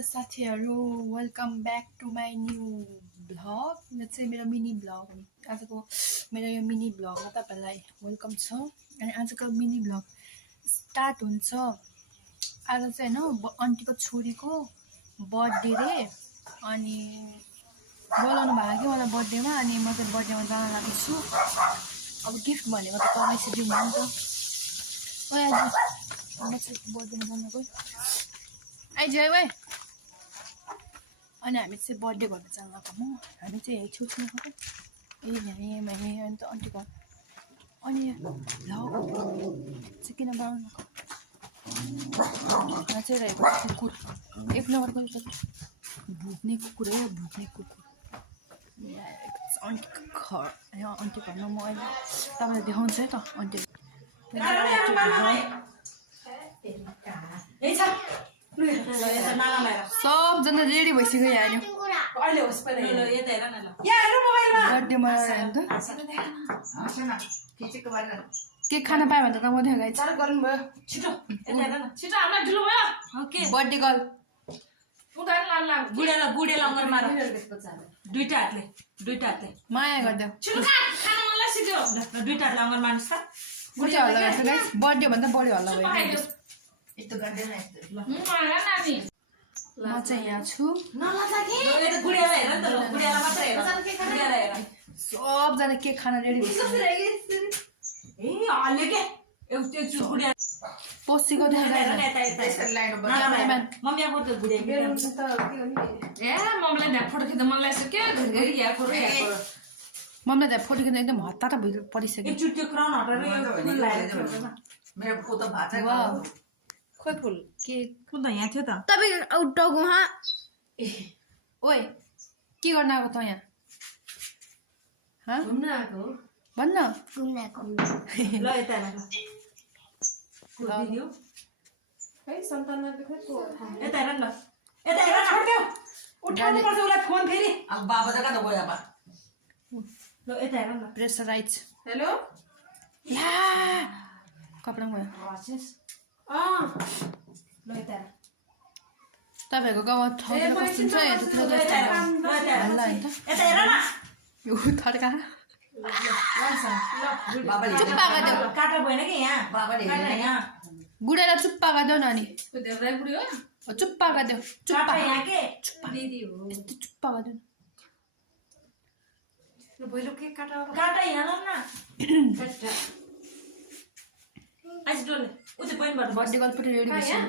Hello साथीहरू, welcome back to my new vlog. यो चाहिँ मेरो मिनी भ्लग हो। आजको मेरो यो मिनी भ्लगमा तपाईँलाई वेलकम छ। अनि आजको मिनी भ्लग स्टार्ट हुन्छ। आज चाहिँ होइन आन्टीको छोरीको बर्थडे रे, अनि बोलाउनु भएको कि मलाई बर्थडेमा। अनि म चाहिँ बर्थडेमा जान लागेको छु। अब गिफ्ट भनेको त कमाइसी दिउँ नि त। ओ आज म चाहिँ बर्थडेमा जान गयो आइज है। अनि हामी चाहिँ बर्थडे गर्न जान गएको। हामी चाहिँ यही छेउछाउ गएको। यहीँ अन्त आन्टीको अनि भ्लग चाहिँ किन बनाउनु यहाँ चाहिँ रहेको कुकुर, एक नम्बरको भुक्ने कुकुर हो, भुक्ने कुकुर। आन्टीको घर, यहाँ आन्टीको घरमा म अहिले तपाईँलाई देखाउँछु है त। आन्टी सबजना रेडी भइसक्यो यहाँ बर्थडेमा त केक खान पायो भने त नमथ्यो गाइस। बर्थडे गर्ल माया गरिदेऊ। बर्थडे भन्दा बढी हल्ला भयो। म चाहिँ यहाँ छु। सबजना केक खान रेडी पोसीको मम्मीलाई त फोटो खिच्दा एकदम हतार परिसक्यो। खोइ फुल के यहाँ थियो त तपाईँ ओए के गर्न आएको त यहाँ? भन्न प्रेसराइज हेलो कपडा तपाईँहरूको गाउँमा थर्का गुडेर चुप्पा गरिदेऊ न। अनि चुप्पा गरिदेऊ, चुप्पा गरिदेऊ। बर्थडे गर्ल पनि रेडी भइसक्यो।